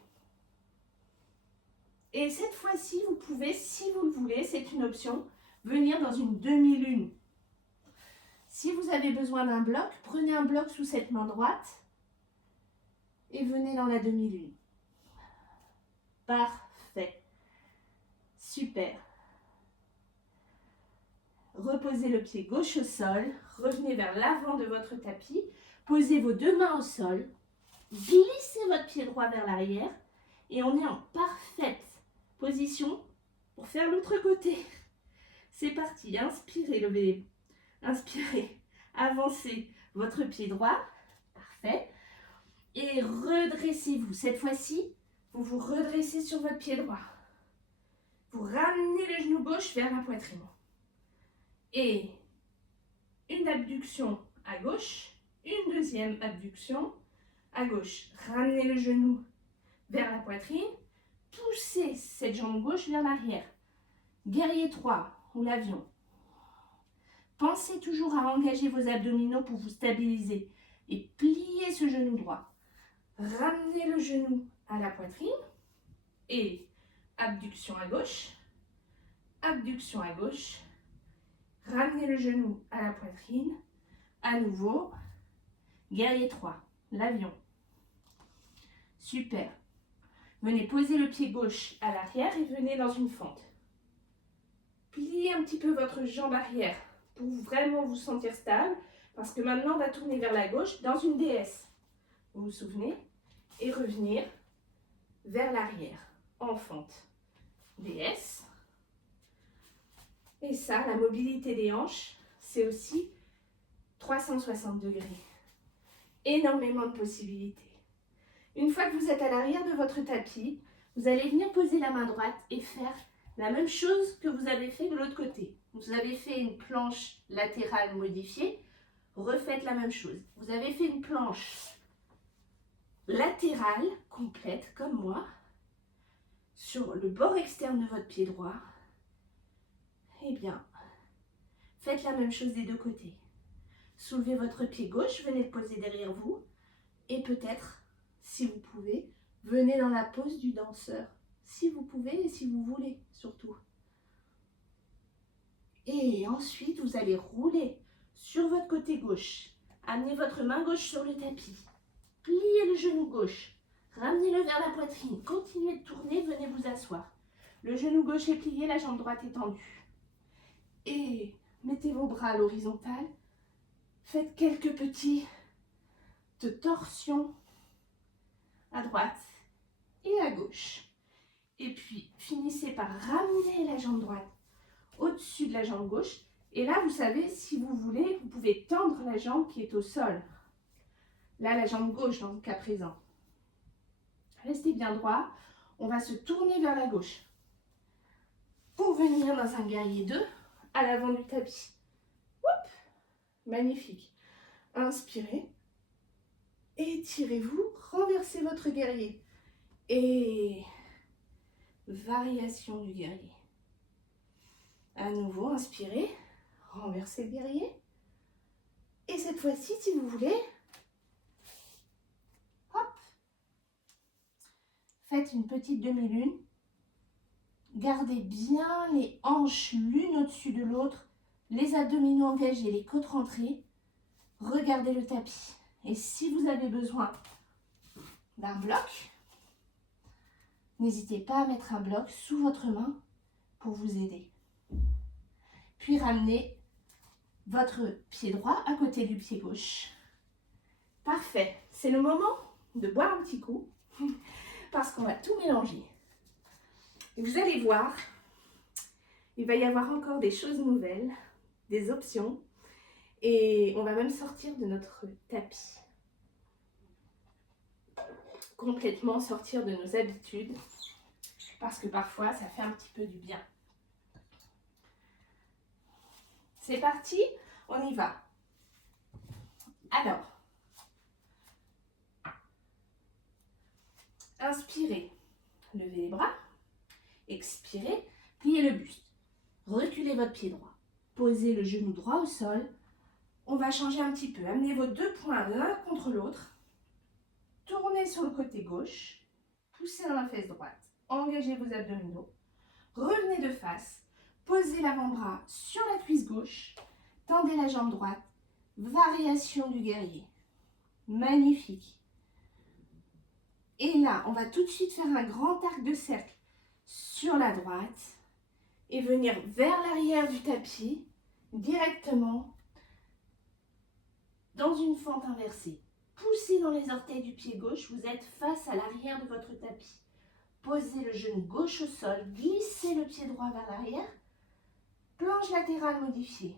Et cette fois-ci, vous pouvez, si vous le voulez, c'est une option, venir dans une demi-lune. Si vous avez besoin d'un bloc, prenez un bloc sous cette main droite et venez dans la demi-lune. Parfait. Super. Reposez le pied gauche au sol, revenez vers l'avant de votre tapis, posez vos deux mains au sol, glissez votre pied droit vers l'arrière et on est en parfaite position pour faire l'autre côté. C'est parti, inspirez, levez, inspirez, avancez votre pied droit, parfait, et redressez-vous. Cette fois-ci, vous vous redressez sur votre pied droit. Vous ramenez le genou gauche vers la poitrine. Et une abduction à gauche, une deuxième abduction à gauche. Ramenez le genou vers la poitrine, poussez cette jambe gauche vers l'arrière. Guerrier 3 ou l'avion. Pensez toujours à engager vos abdominaux pour vous stabiliser et pliez ce genou droit. Ramenez le genou à la poitrine et abduction à gauche, abduction à gauche. Ramenez le genou à la poitrine. À nouveau, guerrier 3, l'avion. Super. Venez poser le pied gauche à l'arrière et venez dans une fente. Pliez un petit peu votre jambe arrière pour vraiment vous sentir stable. Parce que maintenant, on va tourner vers la gauche dans une déesse. Vous vous souvenez? Et revenir vers l'arrière, en fente. Déesse. Et ça, la mobilité des hanches, c'est aussi 360 degrés. Énormément de possibilités. Une fois que vous êtes à l'arrière de votre tapis, vous allez venir poser la main droite et faire la même chose que vous avez fait de l'autre côté. Vous avez fait une planche latérale modifiée, refaites la même chose. Vous avez fait une planche latérale complète, comme moi, sur le bord externe de votre pied droit. Eh bien, faites la même chose des deux côtés. Soulevez votre pied gauche, venez le poser derrière vous. Et peut-être, si vous pouvez, venez dans la pose du danseur. Si vous pouvez et si vous voulez, surtout. Et ensuite, vous allez rouler sur votre côté gauche. Amenez votre main gauche sur le tapis. Pliez le genou gauche. Ramenez-le vers la poitrine. Continuez de tourner, venez vous asseoir. Le genou gauche est plié, la jambe droite est tendue. Et mettez vos bras à l'horizontale. Faites quelques petites torsions à droite et à gauche. Et puis, finissez par ramener la jambe droite au-dessus de la jambe gauche. Et là, vous savez, si vous voulez, vous pouvez tendre la jambe qui est au sol. Là, la jambe gauche dans le cas présent. Restez bien droit. On va se tourner vers la gauche pour venir dans un guerrier 2 à l'avant du tapis. Hop, magnifique. Inspirez. Étirez-vous. Renversez votre guerrier. Et variation du guerrier. À nouveau, inspirez. Renversez le guerrier. Et cette fois-ci, si vous voulez, hop, faites une petite demi-lune. Gardez bien les hanches l'une au-dessus de l'autre, les abdominaux engagés, les côtes rentrées. Regardez le tapis. Et si vous avez besoin d'un bloc, n'hésitez pas à mettre un bloc sous votre main pour vous aider. Puis ramenez votre pied droit à côté du pied gauche. Parfait. C'est le moment de boire un petit coup parce qu'on va tout mélanger. Et vous allez voir, il va y avoir encore des choses nouvelles, des options. Et on va même sortir de notre tapis. Complètement sortir de nos habitudes. Parce que parfois, ça fait un petit peu du bien. C'est parti, on y va. Alors, inspirez, levez les bras, expirez, pliez le buste, reculez votre pied droit, posez le genou droit au sol. On va changer un petit peu, amenez vos deux poings l'un contre l'autre, tournez sur le côté gauche, poussez dans la fesse droite, engagez vos abdominaux, revenez de face, posez l'avant-bras sur la cuisse gauche, tendez la jambe droite, variation du guerrier. Magnifique. Et là, on va tout de suite faire un grand arc de cercle sur la droite et venir vers l'arrière du tapis, directement dans une fente inversée. Poussez dans les orteils du pied gauche, vous êtes face à l'arrière de votre tapis. Posez le genou gauche au sol, glissez le pied droit vers l'arrière, planche latérale modifiée.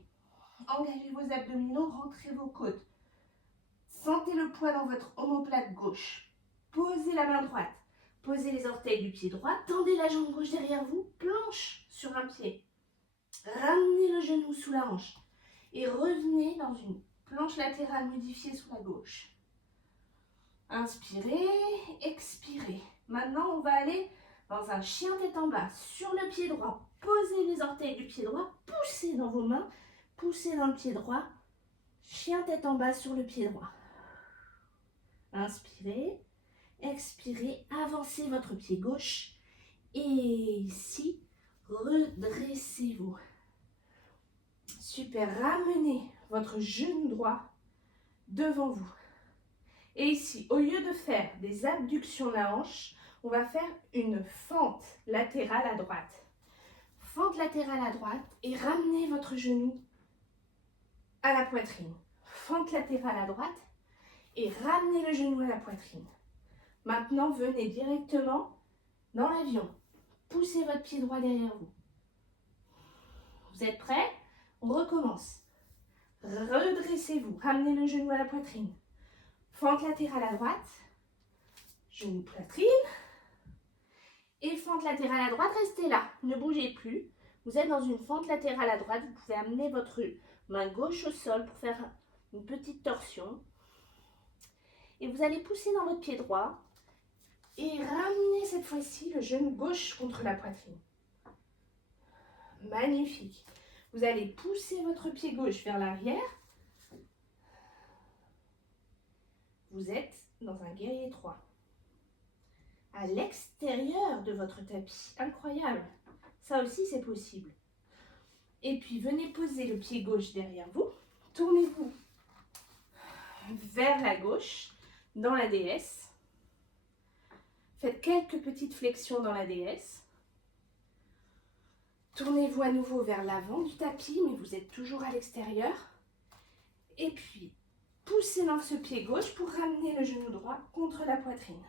Engagez vos abdominaux, rentrez vos côtes. Sentez le poids dans votre omoplate gauche. Posez la main droite. Posez les orteils du pied droit. Tendez la jambe gauche derrière vous. Planche sur un pied. Ramenez le genou sous la hanche. Et revenez dans une planche latérale modifiée sous la gauche. Inspirez, expirez. Maintenant, on va aller dans un chien tête en bas. Sur le pied droit, posez les orteils du pied droit. Poussez dans vos mains. Poussez dans le pied droit. Chien tête en bas sur le pied droit. Inspirez, expirez, avancez votre pied gauche et ici, redressez-vous. Super, ramenez votre genou droit devant vous. Et ici, au lieu de faire des abductions de la hanche, on va faire une fente latérale à droite. Fente latérale à droite et ramenez votre genou à la poitrine. Fente latérale à droite et ramenez le genou à la poitrine. Maintenant, venez directement dans l'avion. Poussez votre pied droit derrière vous. Vous êtes prêts? On recommence. Redressez-vous. Ramenez le genou à la poitrine. Fente latérale à droite. Genou poitrine. Et fente latérale à droite, restez là. Ne bougez plus. Vous êtes dans une fente latérale à droite. Vous pouvez amener votre main gauche au sol pour faire une petite torsion. Et vous allez pousser dans votre pied droit et ramener cette fois-ci le genou gauche contre la poitrine. Magnifique. Vous allez pousser votre pied gauche vers l'arrière. Vous êtes dans un guerrier 3. À l'extérieur de votre tapis. Incroyable. Ça aussi, c'est possible. Et puis, venez poser le pied gauche derrière vous. Tournez-vous vers la gauche. Dans la déesse. Faites quelques petites flexions dans la déesse. Tournez-vous à nouveau vers l'avant du tapis, mais vous êtes toujours à l'extérieur. Et puis, poussez dans ce pied gauche pour ramener le genou droit contre la poitrine.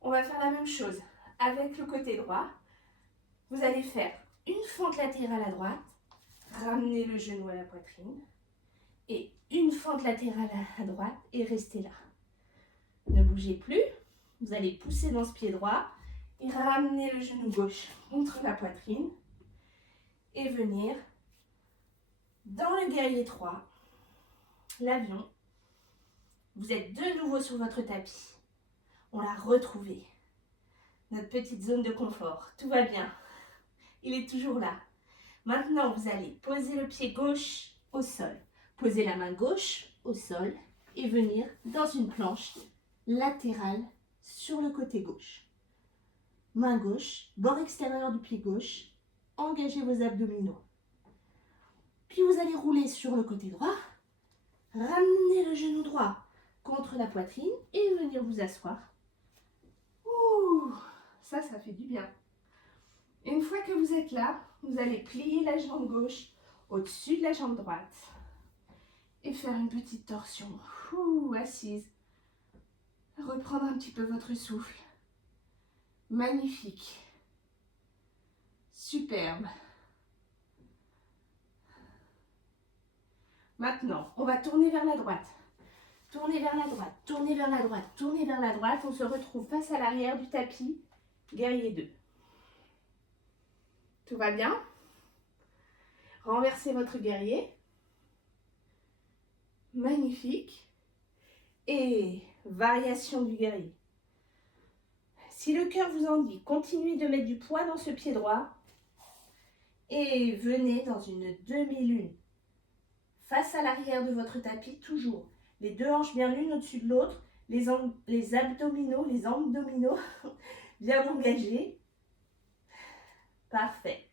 On va faire la même chose avec le côté droit. Vous allez faire une fente latérale à droite, ramener le genou à la poitrine, et une fente latérale à droite et restez là. Ne bougez plus, vous allez pousser dans ce pied droit et ramener le genou gauche contre la poitrine et venir dans le guerrier 3, l'avion. Vous êtes de nouveau sur votre tapis. On l'a retrouvé. Notre petite zone de confort. Tout va bien. Il est toujours là. Maintenant, vous allez poser le pied gauche au sol. Posez la main gauche au sol et venir dans une planche latérale sur le côté gauche. Main gauche, bord extérieur du pied gauche, engagez vos abdominaux. Puis vous allez rouler sur le côté droit, ramener le genou droit contre la poitrine et venir vous asseoir. Ouh, ça fait du bien. Une fois que vous êtes là, vous allez plier la jambe gauche au-dessus de la jambe droite et faire une petite torsion. Ouh, assise. Reprendre un petit peu votre souffle. Magnifique. Superbe. Maintenant, on va tourner vers la droite. Tournez vers la droite, tournez vers la droite, tournez vers la droite. On se retrouve face à l'arrière du tapis. Guerrier 2. Tout va bien? Renversez votre guerrier. Magnifique. Et variation du guerrier. Si le cœur vous en dit, continuez de mettre du poids dans ce pied droit et venez dans une demi-lune. Face à l'arrière de votre tapis, toujours. Les deux hanches bien l'une au-dessus de l'autre, les abdominaux bien engagés. Parfait.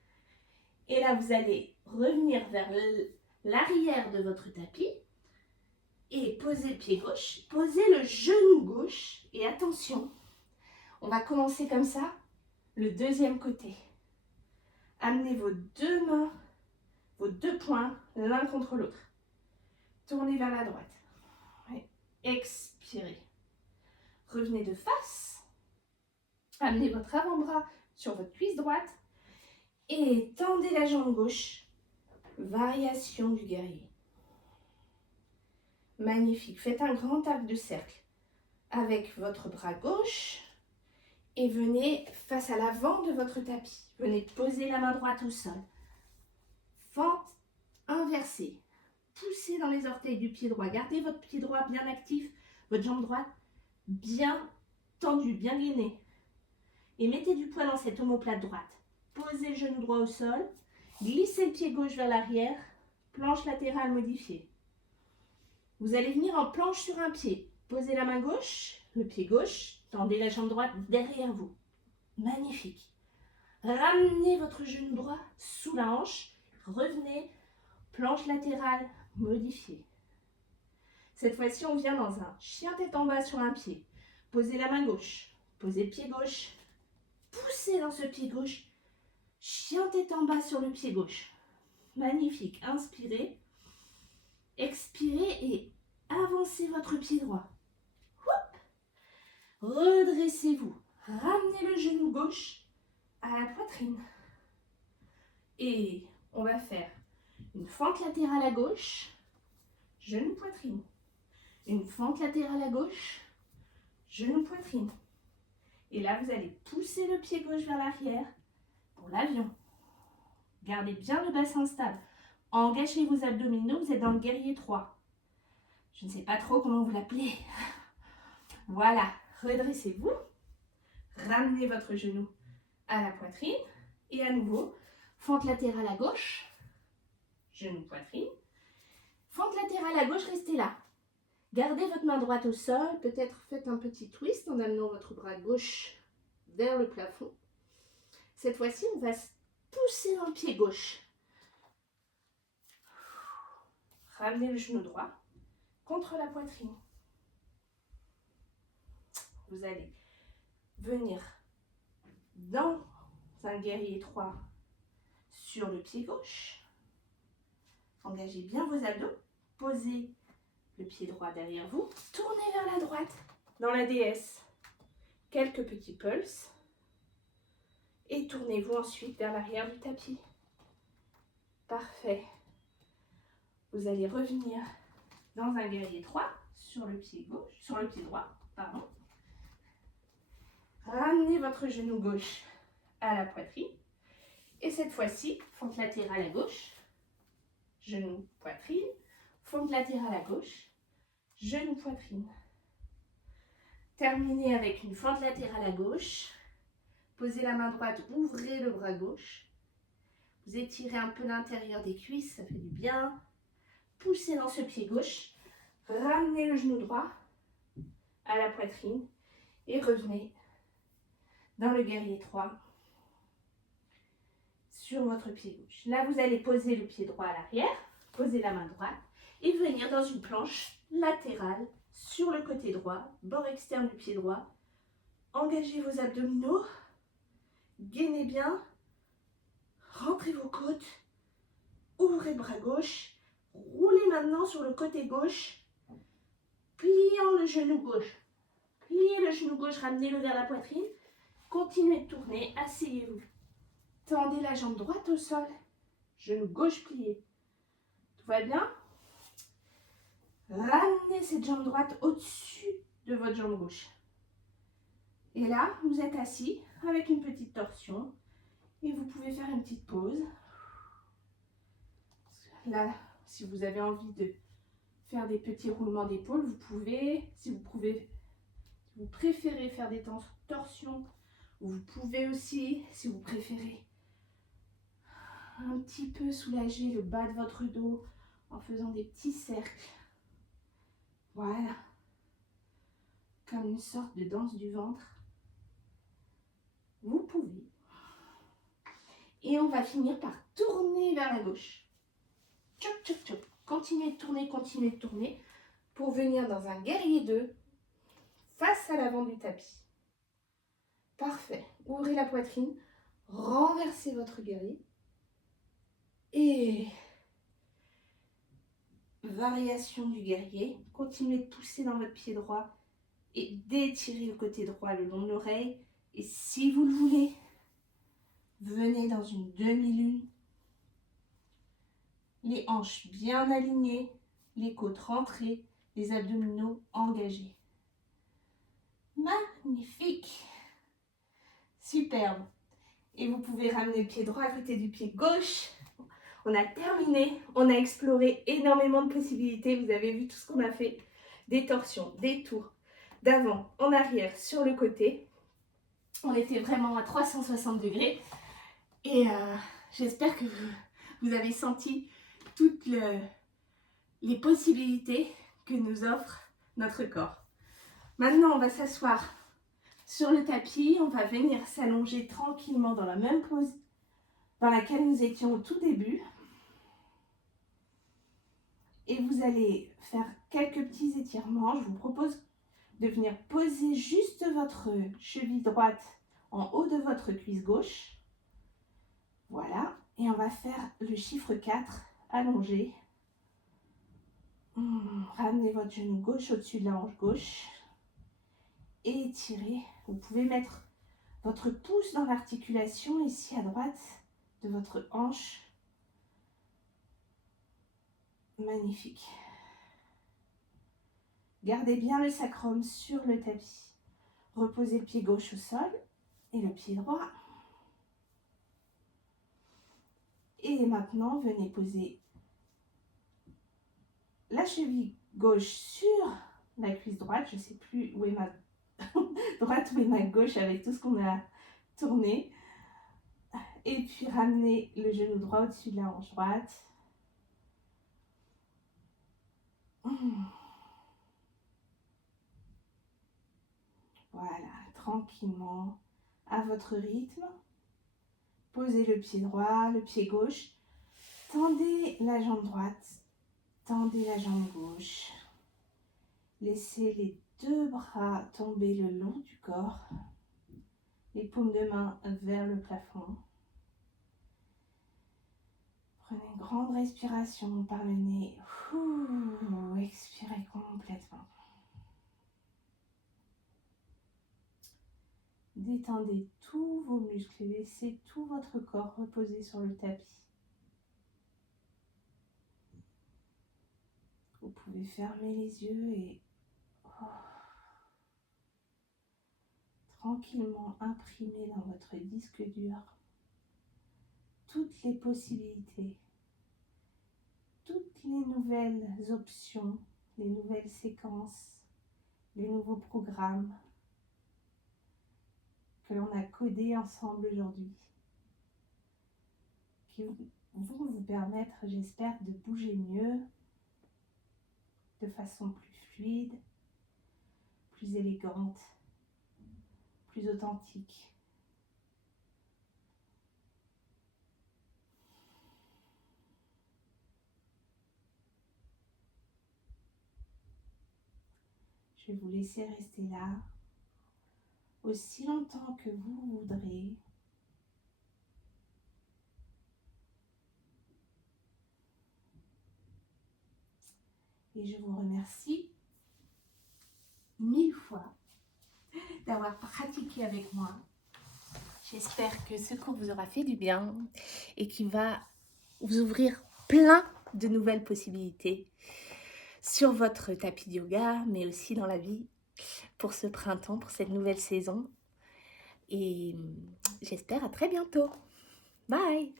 Et là, vous allez revenir vers l'arrière de votre tapis et poser le pied gauche, posez le genou gauche et attention, on va commencer comme ça, le deuxième côté. Amenez vos deux mains, vos deux poings l'un contre l'autre. Tournez vers la droite. Et expirez. Revenez de face. Amenez votre avant-bras sur votre cuisse droite et tendez la jambe gauche. Variation du guerrier. Magnifique. Faites un grand arc de cercle avec votre bras gauche et venez face à l'avant de votre tapis. Venez poser la main droite au sol. Fente inversée. Poussez dans les orteils du pied droit. Gardez votre pied droit bien actif, votre jambe droite bien tendue, bien gainée. Et mettez du poids dans cette omoplate droite. Posez le genou droit au sol. Glissez le pied gauche vers l'arrière. Planche latérale modifiée. Vous allez venir en planche sur un pied. Posez la main gauche, le pied gauche. Tendez la jambe droite derrière vous. Magnifique. Ramenez votre genou droit sous la hanche. Revenez. Planche latérale modifiée. Cette fois-ci, on vient dans un chien tête en bas sur un pied. Posez la main gauche. Posez le pied gauche. Poussez dans ce pied gauche. Chien tête en bas sur le pied gauche. Magnifique. Inspirez. Expirez et avancez votre pied droit. Redressez-vous. Ramenez le genou gauche à la poitrine. Et on va faire une fente latérale à gauche, genou poitrine. Une fente latérale à gauche, genou poitrine. Et là, vous allez pousser le pied gauche vers l'arrière pour l'avion. Gardez bien le bassin stable. Engagez vos abdominaux, vous êtes dans le guerrier 3. Je ne sais pas trop comment vous l'appelez. Voilà, redressez-vous. Ramenez votre genou à la poitrine. Et à nouveau, fente latérale à gauche, genou poitrine. Fente latérale à gauche, restez là. Gardez votre main droite au sol. Peut-être faites un petit twist en amenant votre bras gauche vers le plafond. Cette fois-ci, on va se pousser dans le pied gauche. Ramenez le genou droit contre la poitrine. Vous allez venir dans un guerrier 3 sur le pied gauche. Engagez bien vos abdos. Posez le pied droit derrière vous. Tournez vers la droite dans la déesse. Quelques petits pulses. Et tournez-vous ensuite vers l'arrière du tapis. Parfait. Vous allez revenir dans un guerrier 3 sur le pied gauche, sur le pied droit, pardon. Ramenez votre genou gauche à la poitrine. Et cette fois-ci, fente latérale à gauche, genou, poitrine, fente latérale à gauche, genou, poitrine. Terminez avec une fente latérale à gauche. Posez la main droite, ouvrez le bras gauche. Vous étirez un peu l'intérieur des cuisses, ça fait du bien. Poussez dans ce pied gauche. Ramenez le genou droit à la poitrine et revenez dans le guerrier 3 sur votre pied gauche. Là, vous allez poser le pied droit à l'arrière, poser la main droite et venir dans une planche latérale sur le côté droit, bord externe du pied droit. Engagez vos abdominaux, gainez bien, rentrez vos côtes, ouvrez le bras gauche, roulez maintenant sur le côté gauche, pliant le genou gauche. Pliez le genou gauche, ramenez-le vers la poitrine. Continuez de tourner, asseyez-vous. Tendez la jambe droite au sol, genou gauche plié. Tout va bien? Ramenez cette jambe droite au-dessus de votre jambe gauche. Et là, vous êtes assis avec une petite torsion et vous pouvez faire une petite pause. Là, si vous avez envie de faire des petits roulements d'épaule, vous pouvez. Si vous préférez faire des torsions, vous pouvez aussi, si vous préférez, un petit peu soulager le bas de votre dos en faisant des petits cercles. Voilà. Comme une sorte de danse du ventre. Vous pouvez. Et on va finir par tourner vers la gauche. Tchop, tchop, tchop. Continuez de tourner pour venir dans un guerrier 2 face à l'avant du tapis. Parfait. Ouvrez la poitrine, renversez votre guerrier et variation du guerrier. Continuez de pousser dans votre pied droit et d'étirer le côté droit le long de l'oreille. Et si vous le voulez, venez dans une demi-lune. Les hanches bien alignées, les côtes rentrées, les abdominaux engagés. Magnifique! Superbe! Et vous pouvez ramener le pied droit à côté du pied gauche. On a terminé, on a exploré énormément de possibilités. Vous avez vu tout ce qu'on a fait. Des torsions, des tours, d'avant, en arrière, sur le côté. On était vraiment à 360 degrés. Et j'espère que vous avez senti toutes les possibilités que nous offre notre corps. Maintenant, on va s'asseoir sur le tapis. On va venir s'allonger tranquillement dans la même pose dans laquelle nous étions au tout début. Et vous allez faire quelques petits étirements. Je vous propose de venir poser juste votre cheville droite en haut de votre cuisse gauche. Voilà. Et on va faire le chiffre 4, allongé. Ramenez votre genou gauche au-dessus de la hanche gauche. Et étirez. Vous pouvez mettre votre pouce dans l'articulation ici à droite de votre hanche. Magnifique. Gardez bien le sacrum sur le tapis. Reposez le pied gauche au sol et le pied droit. Et maintenant, venez poser la cheville gauche sur la cuisse droite. Je ne sais plus où est ma droite, où est ma gauche avec tout ce qu'on a tourné. Et puis ramenez le genou droit au-dessus de la hanche droite. Voilà, tranquillement, à votre rythme. Posez le pied droit, le pied gauche. Tendez la jambe droite, tendez la jambe gauche. Laissez les deux bras tomber le long du corps. Les paumes de main vers le plafond. Prenez une grande respiration par le nez. Expirez complètement. Détendez tous vos muscles. Laissez tout votre corps reposer sur le tapis. Vous pouvez fermer les yeux et tranquillement imprimer dans votre disque dur toutes les possibilités, toutes les nouvelles options, les nouvelles séquences, les nouveaux programmes que l'on a codés ensemble aujourd'hui, qui vont vous permettre, j'espère, de bouger mieux, de façon plus fluide, plus élégante, plus authentique. Je vais vous laisser rester là aussi longtemps que vous voudrez. Et je vous remercie 1000 fois d'avoir pratiqué avec moi. J'espère que ce cours vous aura fait du bien et qu'il va vous ouvrir plein de nouvelles possibilités sur votre tapis de yoga, mais aussi dans la vie pour ce printemps, pour cette nouvelle saison. Et j'espère à très bientôt. Bye!